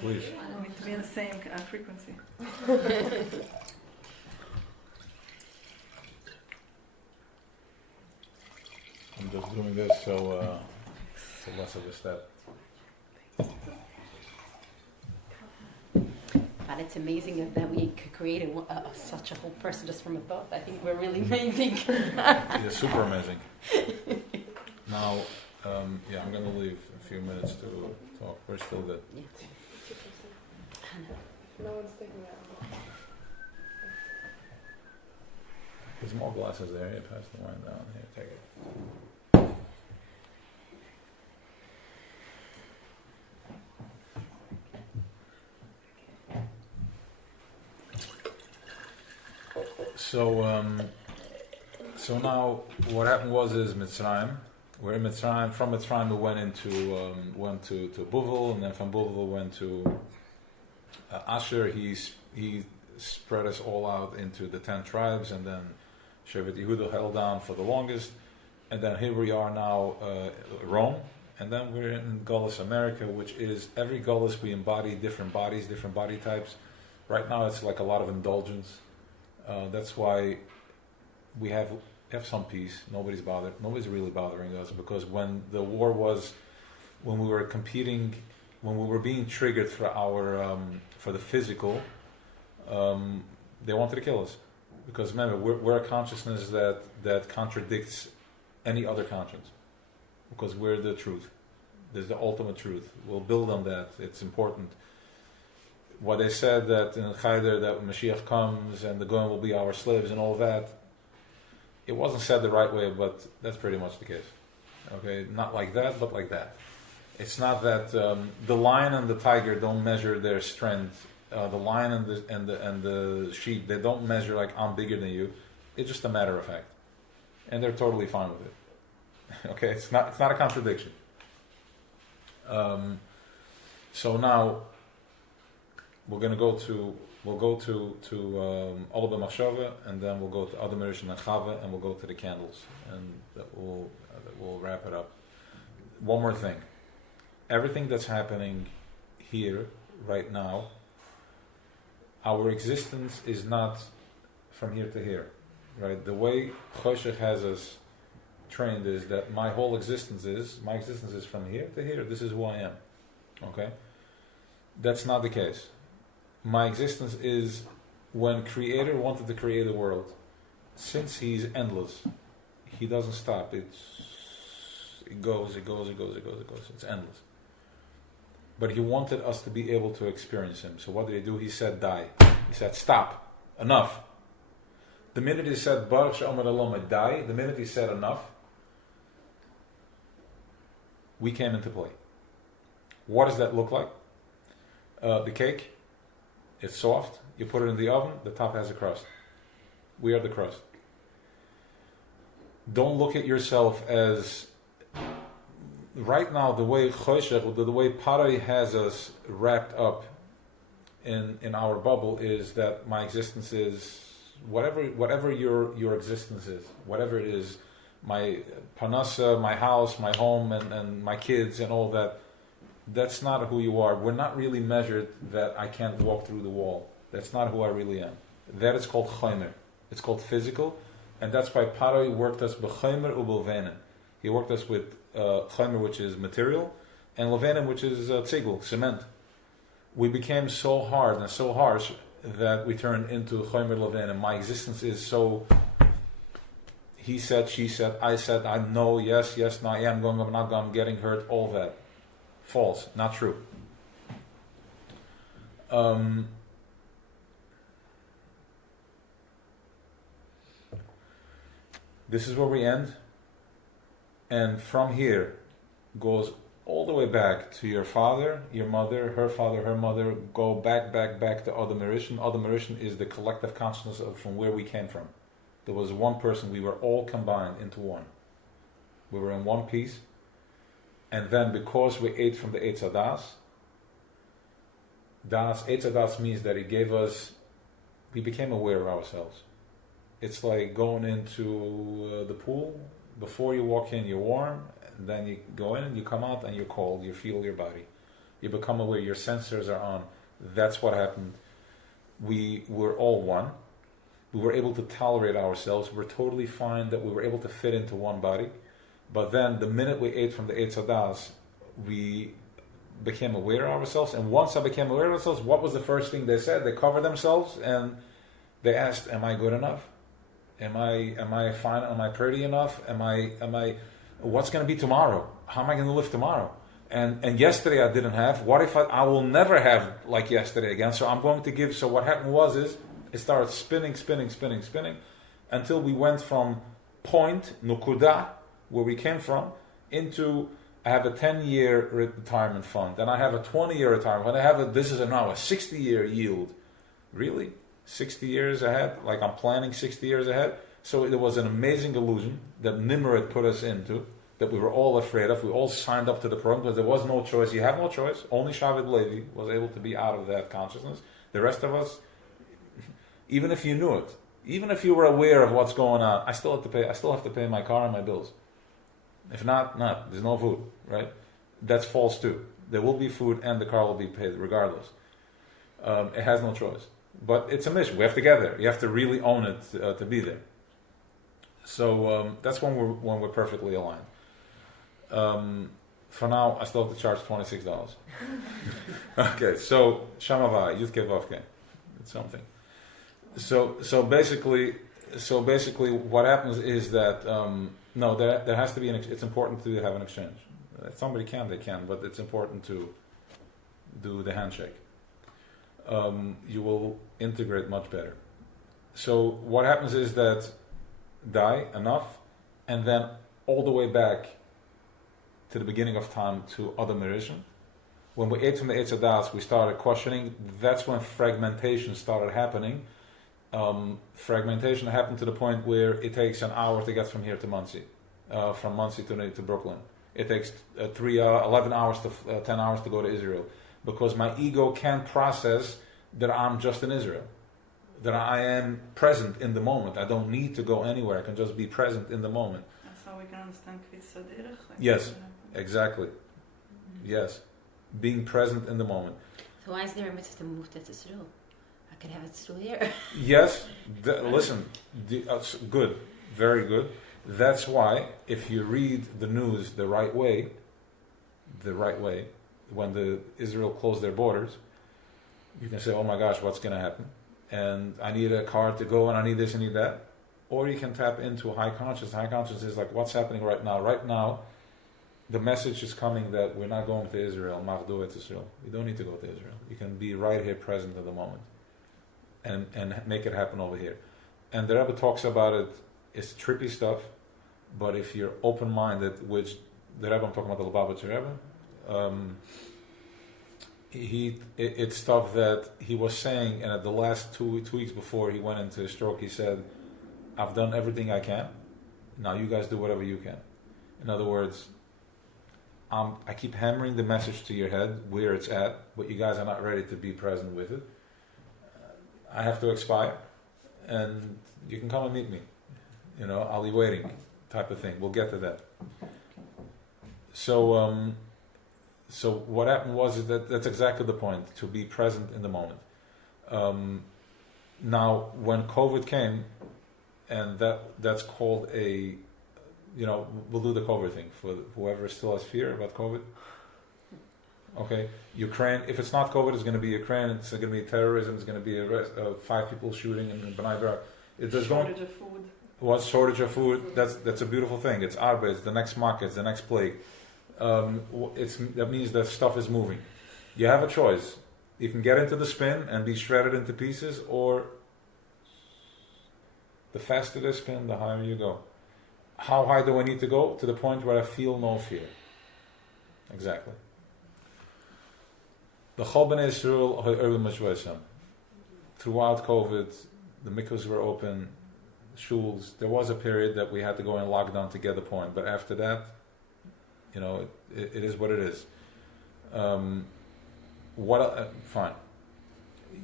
please. We need to be in the same frequency. I'm just doing this so it's less of a step. But it's amazing that we could create such a whole person just from a thought. I think we're really amazing. Yeah, super amazing. Now, I'm going to leave a few minutes to talk. We're still good. Yeah. No one's taking that. There's more glasses there. Here, pass the wine down. Here, take it. So now what happened is Mitzrayim. We're in Mitzrayim. From Mitzrayim we went to Buvel, and then from Buvel went to Asher. He spread us all out into the 10 tribes, and then Shevet Yehuda held down for the longest, and then here we are now, Rome, and then we're in Gullus America, which is every Gullus we embody different bodies, different body types. Right now it's like a lot of indulgence. That's why we have some peace. Nobody's really bothering us, because when the war was, when we were competing, when we were being triggered for for the physical, they wanted to kill us, because remember we're a consciousness that contradicts any other conscience, because we're the truth. There's the ultimate truth. We'll build on that. It's important. What they said that in Chayder that when Mashiach comes and the Goyim will be our slaves and all that, it wasn't said the right way, but that's pretty much the case. Okay, not like that, but like that. It's not that the lion and the tiger don't measure their strength. The lion and the sheep, they don't measure like I'm bigger than you. It's just a matter of fact, and they're totally fine with it. Okay, it's not a contradiction. So now we're going to go to Ola B'Machshava, and then we'll go to Adam Rishon and Chava, and we'll go to the candles, and that will wrap it up. One more thing. Everything that's happening here, right now, our existence is not from here to here. Right? The way Choshech has us trained is that my whole existence is from here to here. This is who I am. Okay? That's not the case. My existence is when Creator wanted to create the world. Since He's endless, He doesn't stop. It goes. It's endless. But He wanted us to be able to experience Him. So what did He do? He said, die. He said, stop. Enough. The minute He said, Baruch She'omer Elohim, die, the minute He said enough, we came into play. What does that look like? The cake, it's soft. You put it in the oven, the top has a crust. We are the crust. Don't look at yourself as... Right now, the way Choshech, the way Parai has us wrapped up in our bubble is that my existence is whatever your existence is, whatever it is, my panasa, my house, my home, and my kids and all that. That's not who you are. We're not really measured that I can't walk through the wall. That's not who I really am. That is called chaymer. It's called physical, and that's why Parai worked us b'chaymer ubelvenen. He worked us with chaymer, which is material, and levenim, which is tzigul, cement. We became so hard and so harsh that we turned into chaymer levenim. My existence is so... He said, she said, I said, I know, yes, no, I am going, I'm not going, I'm getting hurt, all that. False, not true. This is where we end. And from here goes all the way back to your father, your mother, her mother, go back to Adam Rishon. Adam Rishon is the collective consciousness of from where we came from. There was one person, we were all combined into one. We were in one piece. And then because we ate from the Eitz Hadas, Eitz Hadas means that it gave us, we became aware of ourselves. It's like going into the pool. Before you walk in, you're warm. And then you go in and you come out and you're cold. You feel your body. You become aware. Your sensors are on. That's what happened. We were all one. We were able to tolerate ourselves. We were totally fine that we were able to fit into one body. But then the minute we ate from the Eitz Hadas, we became aware of ourselves. And once I became aware of ourselves, what was the first thing they said? They covered themselves and they asked, am I good enough? Am I fine? Am I pretty enough? Am I what's going to be tomorrow? How am I going to live tomorrow? And yesterday I didn't have. What if I will never have like yesterday again? So I'm going to give. So what happened is it started spinning until we went from point, nukuda, where we came from, into I have a 10-year retirement fund, and I have a 20-year retirement fund. This is now a 60-year yield. Really? 60 years ahead? Like I'm planning 60 years ahead? So it was an amazing illusion that Nimrod put us into, that we were all afraid of. We all signed up to the program because there was no choice. You have no choice. Only Shavit Levi was able to be out of that consciousness. The rest of us, even if you knew it, even if you were aware of what's going on, I still have to pay my car and my bills. If not, there's no food, right? That's false too. There will be food and the car will be paid regardless. It has no choice. But it's a mission. We have to get there. You have to really own it to be there. So that's when we're perfectly aligned. For now, I still have to charge $26. Okay, so Shamavai, Yud Kei Vav Kei. It's something. So basically, what happens is that there has to be it's important to have an exchange. If somebody can, they can, but it's important to do the handshake. You will integrate much better. So what happens is that die enough, and then all the way back to the beginning of time to Adam Rishon. When we ate from the Eitz Hadas, we started questioning. That's when fragmentation started happening. Fragmentation happened to the point where it takes an hour to get from here to Monsey, from Monsey to Brooklyn. It takes 11 hours to 10 hours to go to Israel, because my ego can't process that I'm just in Israel, that I am present in the moment. I don't need to go anywhere. I can just be present in the moment. That's how we can understand Kvitza Derech. Yes, exactly. Yes, being present in the moment. So why is there a mitzvah to move to Israel? I could have it still here. Yes, listen, good, very good. That's why if you read the news the right way, when the Israel closed their borders, you can say, oh my gosh, what's going to happen? And I need a car to go, and I need this, and need that. Or you can tap into high consciousness. High consciousness is like, what's happening right now? Right now, the message is coming that we're not going to Israel. Machdu et Israel. You don't need to go to Israel. You can be right here, present at the moment, and make it happen over here. And the Rebbe talks about it. It's trippy stuff, but if you're open-minded, which the Rebbe, I'm talking about the Lubavitcher Rebbe, it's stuff that he was saying, and at the last two weeks before he went into his stroke, he said, I've done everything I can. Now you guys do whatever you can. In other words, I keep hammering the message to your head where it's at, but you guys are not ready to be present with it. I have to expire, and you can come and meet me. I'll be waiting, type of thing. We'll get to that. So what happened was that's exactly the point, to be present in the moment. Now, when COVID came, and that's called we'll do the COVID thing for whoever still has fear about COVID. Okay, Ukraine. If it's not COVID, it's going to be Ukraine. It's going to be terrorism. It's going to be 5 people shooting in Bnei Brak. Shortage of food. What's shortage of food? That's a beautiful thing. It's Arba. It's the next market. It's the next plague. That means that stuff is moving. You have a choice. You can get into the spin and be shredded into pieces, or the faster they spin, the higher you go. How high do I need to go? To the point where I feel no fear. Exactly. The Chol B'nai Yisrael ha'erlu mashvesam. Throughout COVID, the mikvahs were open, shuls. There was a period that we had to go in lockdown to get the point, but after that, it is what it is. Fine.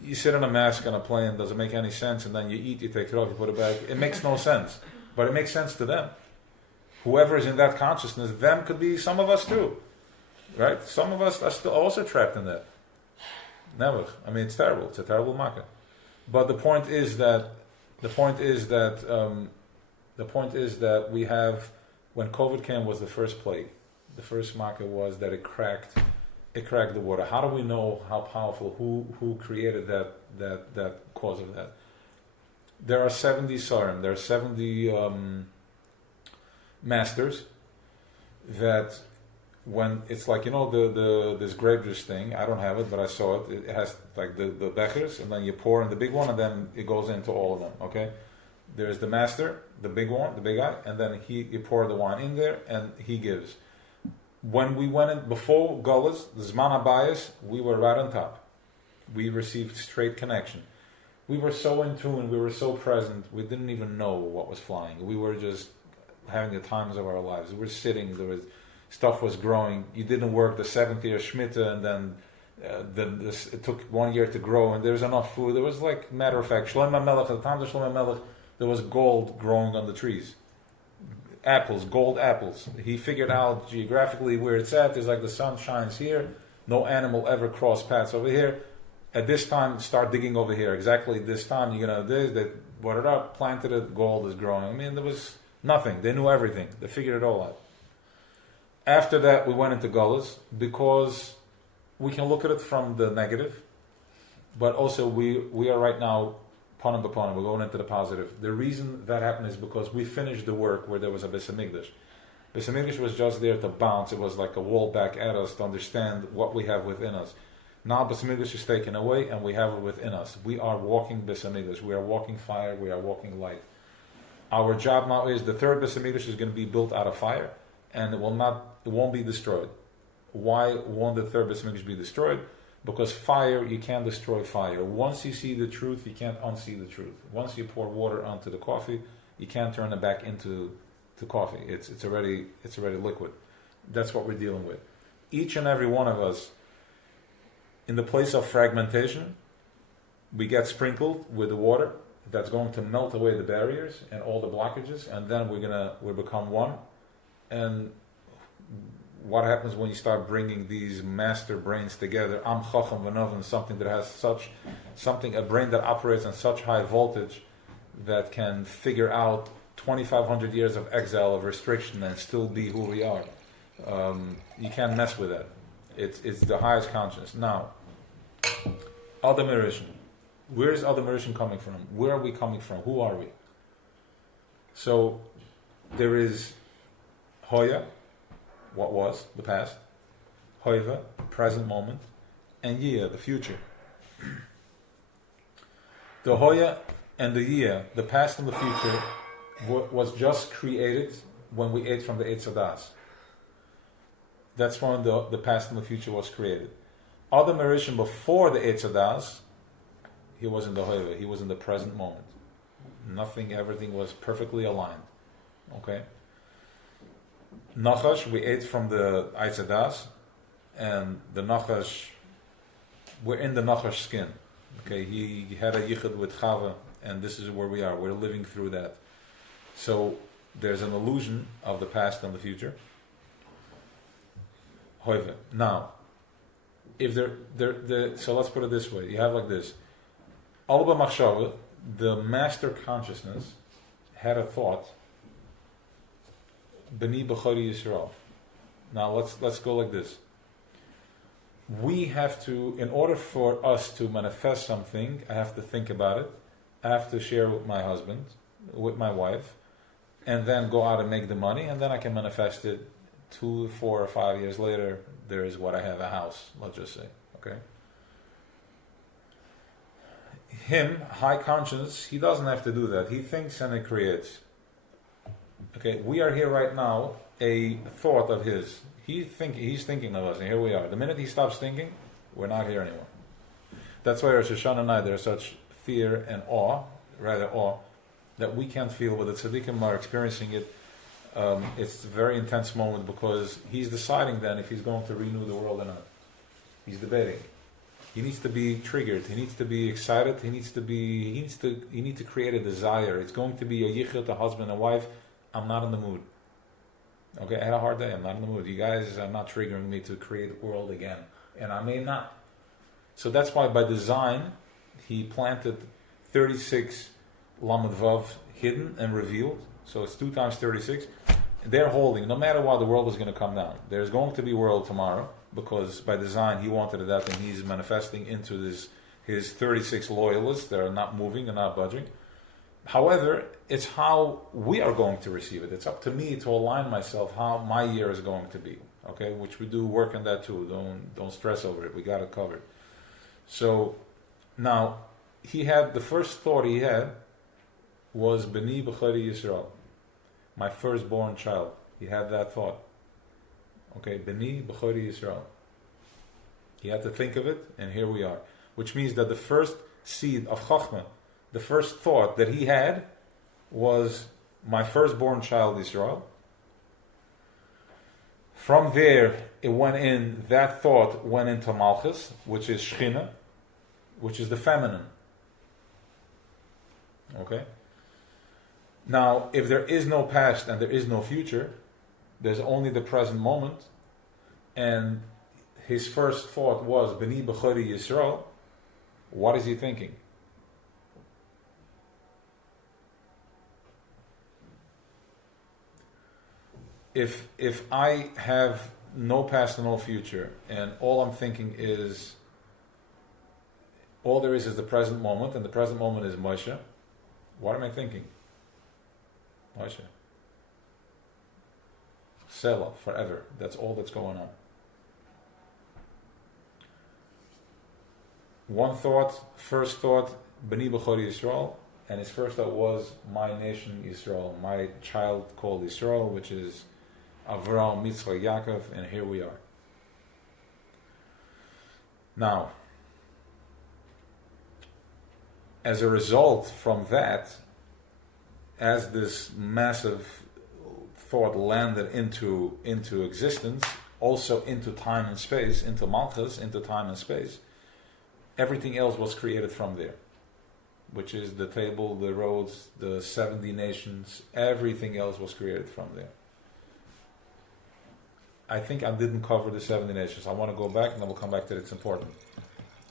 You sit on a mask on a plane, does it make any sense? And then you eat, you take it off, you put it back. It makes no sense. But it makes sense to them. Whoever is in that consciousness, them could be some of us too. Right? Some of us are still also trapped in that. Never. I mean, it's terrible. It's a terrible makkah. But the point is that we have, when COVID came, was the first plague. The first makkah was that it cracked the water. How do we know how powerful? Who created that cause of that? There are 70 sarim. There are 70 masters that, when it's like, this grape juice thing, I don't have it, but I saw it. It has like the bechers, and then you pour in the big one, and then it goes into all of them. Okay, there's the master, the big one, the big guy, and then you pour the wine in there, and he gives. When we went in before Gullahs, the Zman HaBayis, we were right on top. We received straight connection. We were so in tune, we were so present, we didn't even know what was flying. We were just having the times of our lives. We were sitting, stuff was growing. You didn't work the 7th year Shemitah, and then it took 1 year to grow, and there's enough food. There was, like, matter of fact, Shlomo HaMelech, at the time of Shlomo HaMelech, there was gold growing on the trees. Apples, gold apples. He figured out geographically where it's at. There's like the sun shines here. No animal ever crossed paths over here. At this time, start digging over here. Exactly this time, you're going to do this. They brought it up, planted it, gold is growing. I mean, there was nothing. They knew everything. They figured it all out. After that, we went into Gullahs, because we can look at it from the negative, but also we are right now, panim b'panim, we're going into the positive. The reason that happened is because we finished the work where there was a Beis HaMikdash. Beis HaMikdash was just there to bounce. It was like a wall back at us to understand what we have within us. Now Beis HaMikdash is taken away, and we have it within us. We are walking Beis HaMikdash. We are walking fire. We are walking light. Our job now is, the third Beis HaMikdash is going to be built out of fire, and it won't be destroyed. Why won't the third Beis HaMikdash be destroyed? Because fire, you can't destroy fire. Once you see the truth, you can't unsee the truth. Once you pour water onto the coffee, you can't turn it back into coffee. It's already liquid. That's what we're dealing with. Each and every one of us, in the place of fragmentation, we get sprinkled with the water that's going to melt away the barriers and all the blockages, and then we become one. And what happens when you start bringing these master brains together? Am Chacham V'Novin, something that has a brain that operates on such high voltage that can figure out 2,500 years of exile, of restriction, and still be who we are. You can't mess with that. It's the highest consciousness. Now, Adam Erishin. Where is Adam Erishin coming from? Where are we coming from? Who are we? So, there is Hoya, what was, the past, Hoiva, present moment, and Yia, the future. The Hoya and the Yia, the past and the future, was just created when we ate from the Eitz Hadas. That's when the past and the future was created. Adam Erishin, before the Eitz Hadas, he was in the Hoiva, he was in the present moment. Everything was perfectly aligned. Okay? Nachash, we ate from the Eitz Hadas, and the Nachash, we're in the Nachash skin. Okay, he had a yichud with Chava, and this is where we are. We're living through that. So there's an illusion of the past and the future. However, now, if so let's put it this way. You have like this. Alba Machshava, the master consciousness, had a thought. B'ni B'chori Yisrael. Now let's go like this. We have to, in order for us to manifest something, I have to think about it. I have to share with my husband, with my wife, and then go out and make the money, and then I can manifest it. 2, 4, or 5 years later, there is what I have, a house, let's just say. Okay. Him, high conscience, he doesn't have to do that. He thinks and he creates. Okay, we are here right now, a thought of his. He's thinking of us, and here we are. The minute he stops thinking, we're not here anymore. That's why Rosh Hashanah night there's such fear and awe, that we can't feel, but the tzaddikim are experiencing it. It's a very intense moment because he's deciding then if he's going to renew the world or not. He's debating. He needs to be triggered. He needs to be excited. He needs to create a desire. It's going to be a yichud, a husband and wife. I'm not in the mood. Okay, I had a hard day. I'm not in the mood. You guys are not triggering me to create a world again, and I may not. So that's why, by design, he planted 36 Lamed Vav hidden and revealed. So it's 2 times 36. They're holding. No matter what, the world is going to come down. There's going to be world tomorrow, because by design he wanted it that, and he's manifesting into his 36 loyalists that are not moving and not budging. However, it's how we are going to receive it. It's up to me to align myself how my year is going to be. Okay, which we do work on that too. Don't stress over it. We got it covered. So now he had the first thought he had was B'ni B'chari Yisrael, my firstborn child. He had that thought. Okay, B'ni B'chari Yisrael. He had to think of it, and here we are. Which means that the first seed of Chachma, the first thought that he had was my firstborn child Israel. From there, that thought went into Malchus, which is Shechina, which is the feminine. Okay? Now, if there is no past and there is no future, there's only the present moment, and his first thought was B'ni B'chari Yisrael. What is he thinking? If I have no past and no future, and all I'm thinking is, all there is the present moment, and the present moment is Moshe, what am I thinking? Moshe. Selah, forever. That's all that's going on. One thought, first thought, B'ni B'chori Yisrael, and his first thought was my nation Yisrael, my child called Yisrael, which is Avraham, Yitzchak, Yaakov, and here we are. Now, as a result from that, as this massive thought landed into existence, also into time and space, into Malchus, into time and space, everything else was created from there, which is the table, the roads, the 70 nations, everything else was created from there. I think I didn't cover the 70 nations. I want to go back and then we'll come back to it. It's important.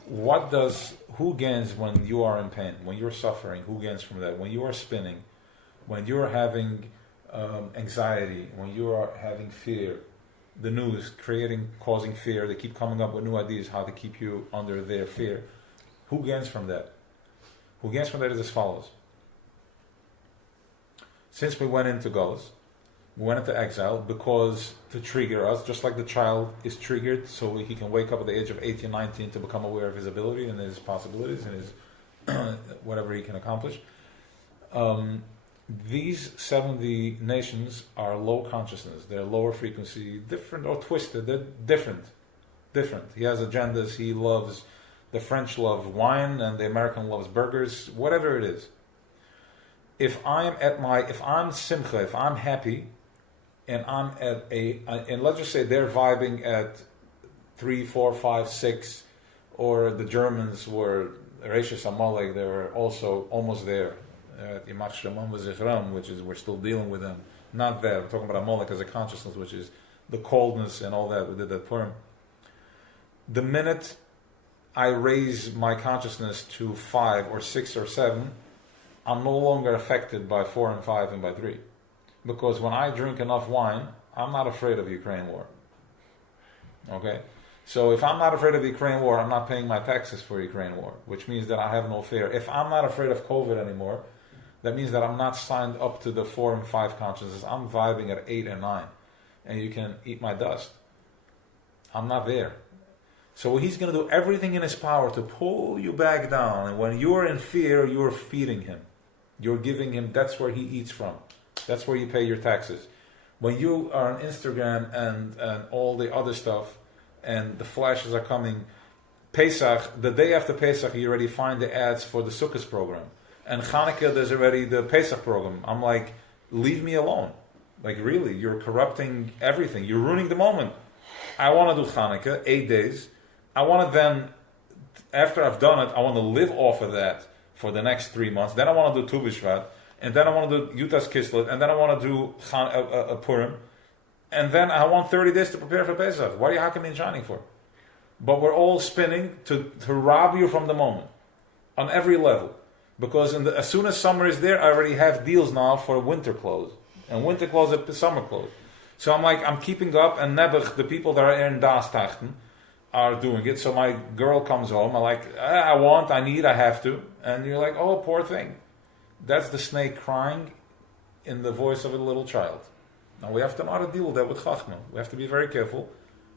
Who gains when you are in pain, when you're suffering? Who gains from that? When you are spinning, when you're having anxiety, when you are having fear, the news causing fear, they keep coming up with new ideas how to keep you under their fear. Who gains from that? Who gains from that is as follows. Since we went into Golus, we went into exile because to trigger us, just like the child is triggered so he can wake up at the age of 18, 19 to become aware of his ability and his possibilities and his whatever he can accomplish. These 70 nations are low consciousness. They're lower frequency, different or twisted. They're different. He has agendas. The French love wine and the American loves burgers, whatever it is. If I'm simcha, if I'm happy, and I'm and let's just say they're vibing at 3, 4, 5, 6, or the Germans were Reishis Amalek, they were also almost there. Yimach Shemam v'Zichram, which is we're still dealing with them. Not that we're talking about Amalek as a consciousness, which is the coldness and all that. We did that Purim. The minute I raise my consciousness to 5 or 6 or 7, I'm no longer affected by 4 and 5 and by 3. Because when I drink enough wine, I'm not afraid of Ukraine war. Okay? So if I'm not afraid of the Ukraine war, I'm not paying my taxes for Ukraine war, which means that I have no fear. If I'm not afraid of COVID anymore, that means that I'm not signed up to the 4 and 5 consciousness. I'm vibing at 8 and 9. And you can eat my dust. I'm not there. So he's going to do everything in his power to pull you back down. And when you're in fear, you're feeding him. You're giving him, that's where he eats from. That's where you pay your taxes. When you are on Instagram and all the other stuff, and the flashes are coming, Pesach, the day after Pesach, you already find the ads for the Sukkot program. And Hanukkah, there's already the Pesach program. I'm like, leave me alone. Like, really, you're corrupting everything. You're ruining the moment. I want to do Hanukkah, 8 days. I want to then, after I've done it, I want to live off of that for the next 3 months. Then I want to do Tu B'Shvat. And then I want to do Yutas Kislev. And then I want to do Purim. And then I want 30 days to prepare for Pesach. What are you hacking and shining for? But we're all spinning to rob you from the moment. On every level. Because as soon as summer is there, I already have deals now for winter clothes. And winter clothes are summer clothes. So I'm keeping up, and Nebuch, the people that are in Das Tachten, are doing it. So my girl comes home, I'm like, I need, I have to. And you're like, oh, poor thing. That's the snake crying in the voice of a little child. Now we have to know how to deal with that with Chachma. We have to be very careful,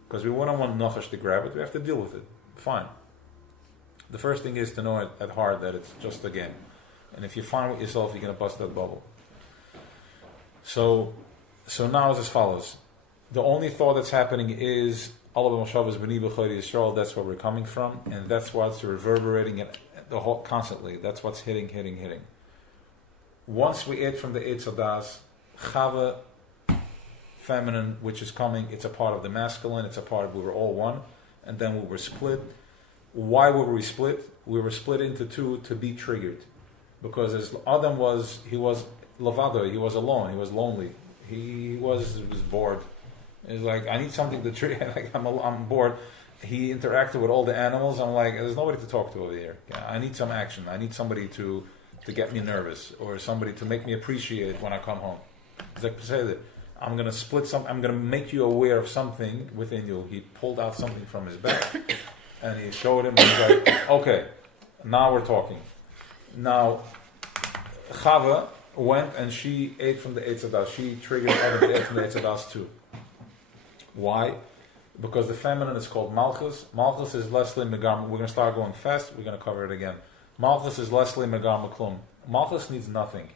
because we wouldn't want Nachash to grab it. We have to deal with it. Fine. The first thing is to know at heart that it's just a game. And if you find with yourself, you're going to bust that bubble. So now it's as follows. The only thought that's happening is Allah b'Moshe b'ni b'chayri Yisrael. That's where we're coming from, and that's what's reverberating the whole constantly. That's what's hitting. Once we ate from the Eitz Hadas, Chava, feminine, which is coming, it's a part of the masculine. It's a part of we were all one, and then we were split. Why were we split? We were split into two to be triggered, because as Adam he was lavado, he was alone, he was lonely, he was bored. He's like, I need something to trigger. Like I'm bored. He interacted with all the animals. I'm like, there's nobody to talk to over here. I need some action. I need somebody to get me nervous, or somebody to make me appreciate it when I come home. He's like, say that I'm gonna split I'm gonna make you aware of something within you. He pulled out something from his back. And he showed him, and he's like, okay, now we're talking. Now, Chava went and she ate from the Eitz Hadas. She triggered Adam to eat from the Eitz Hadas too. Why? Because the feminine is called Malchus. Malchus is Leslie Megar. We're going to start going fast. We're going to cover it again. Malchus is Leslie Megar Maklum. Malchus needs nothing.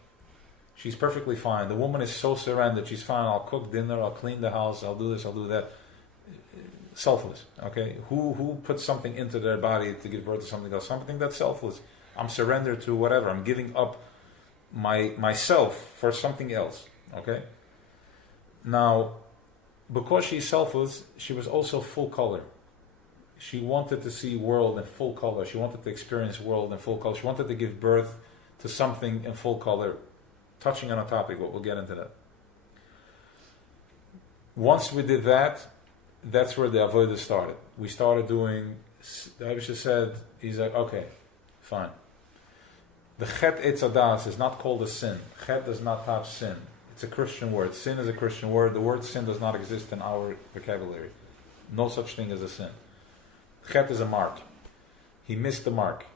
She's perfectly fine. The woman is so surrendered. She's fine. I'll cook dinner. I'll clean the house. I'll do this. I'll do that. Selfless, okay? Who puts something into their body to give birth to something else? Something that's selfless. I'm surrendered to whatever. I'm giving up myself for something else, okay? Now, because she's selfless, she was also full color. She wanted to see world in full color. She wanted to experience world in full color. She wanted to give birth to something in full color. Touching on a topic, but we'll get into that. Once we did that, that's where the avodah started. We started doing, the Abisha said, he's like, okay, fine. The chet Eitz Hadas is not called a sin. Chet does not touch sin. It's a Christian word. Sin is a Christian word. The word sin does not exist in our vocabulary. No such thing as a sin. Chet is a mark. He missed the mark.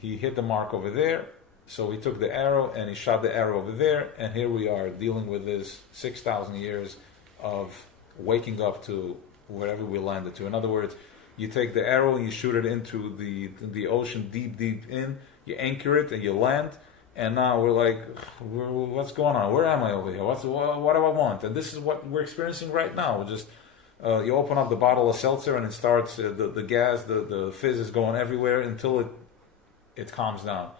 He hit the mark over there, so he took the arrow and he shot the arrow over there, and here we are dealing with this 6,000 years of waking up to wherever we landed to. In other words, you take the arrow and you shoot it into the ocean deep in, you anchor it and you land, and now we're like, what's going on? Where am I over here? What do I want? And this is what we're experiencing right now. We're just you open up the bottle of seltzer and it starts, the gas, the fizz is going everywhere until it calms down.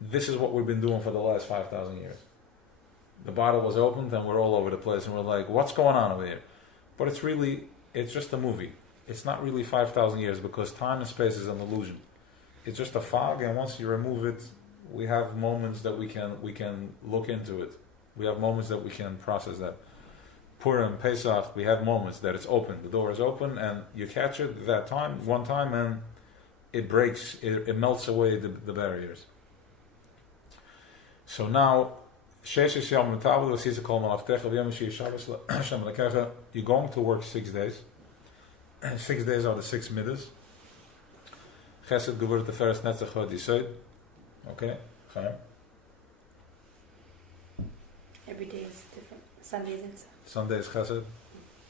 This is what we've been doing for the last 5,000 years. The bottle was opened and we're all over the place and we're like, what's going on over here? But it's just a movie. It's not really 5,000 years, because time and space is an illusion. It's just a fog, and once you remove it, we have moments that we can look into it. We have moments that we can process that. Purim, Pesach, we have moments that it's open. The door is open, and you catch it that time, one time, and it breaks, it melts away the barriers. So now, you're going to work 6 days. 6 days are the 6 middas. Chesed gewurd the first netzach hod yisod. Okay? Chaim? Every day is different. Sundays and Sunday is chesed.